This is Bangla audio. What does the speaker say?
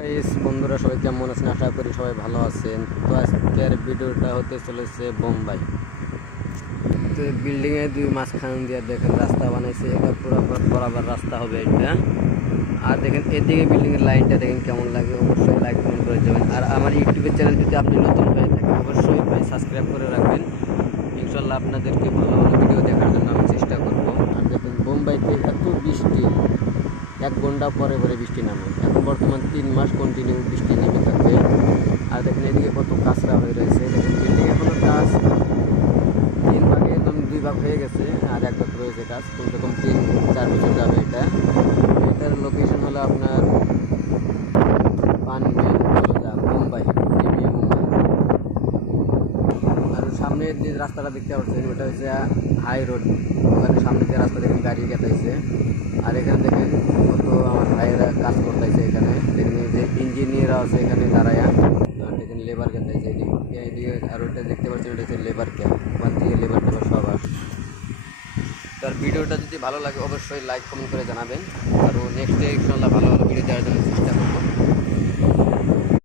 গাইস বন্ধুরা সবাই কেমন আছেন? আশা করি সবাই ভালো আছেন। তো আজকের ভিডিওটা হতে চলেছে বোম্বাই। তো বিল্ডিংয়ের দুই মাঝখান দিয়ে দেখেন রাস্তা বানাইছে, এটা পুরো বরাবর রাস্তা হবে এটা। আর দেখেন এদিকে বিল্ডিংয়ের লাইনটা দেখেন কেমন লাগে, অবশ্যই লাইক কমেন্ট করে যাবেন। আর আমার ইউটিউবের চ্যানেল যদি আপনি নতুন হয়ে থাকেন অবশ্যই ভাই সাবস্ক্রাইব করে রাখবেন। ইনশাল্লাহ আপনাদেরকে ভালো ভালো ভিডিও দেখার জন্য আমি চেষ্টা করব। আর দেখেন বোম্বাইতে এত বৃষ্টি, 1 ঘন্টা পরে পরে বৃষ্টি নামে। এখন বর্তমান 3 মাস কন্টিনিউ বৃষ্টি নেমে থাকে। আর দেখেন এদিকে কত কাঁচরা হয়ে রয়েছে। দেখেন বিল্ডিং এখনো কাজ 3 ভাগে একদম 2 ভাগ হয়ে গেছে, আর 1 ভাগ রয়েছে কাজ। কমসে কম 3-4 বছর যাবে এটা। এটার লোকেশন হলো আপনার পানভেল চলে মুম্বাই, প্রিমিয়াম মুম্বাই। আর সামনের যে রাস্তাটা দেখতে পাচ্ছেন ওটা হচ্ছে হাই রোড। ওখানে সামনে যে রাস্তা দেখেন গাড়ি গেতাইছে। আর এখানে দেখেন কত আমার ভাইয়েরা কাজ করতেছে। এখানে দেখেন যে ইঞ্জিনিয়াররা আছে এখানে দাঁড়ায়। আর দেখেন লেবার গেতাইছে এদিকে। আর ওটা দেখতে পাচ্ছেন ওটা হচ্ছে লেবার ক্যাম্প, ওখান থেকে লেবার টেবার সব আসে। তার ভিডিওটা যদি ভালো লাগে অবশ্যই লাইক কমেন্ট করে জানাবেন। আর নেক্সট ডে ইনশাল্লাহ ভালো ভালো ভিডিও দেওয়ার জন্য চেষ্টা করবো।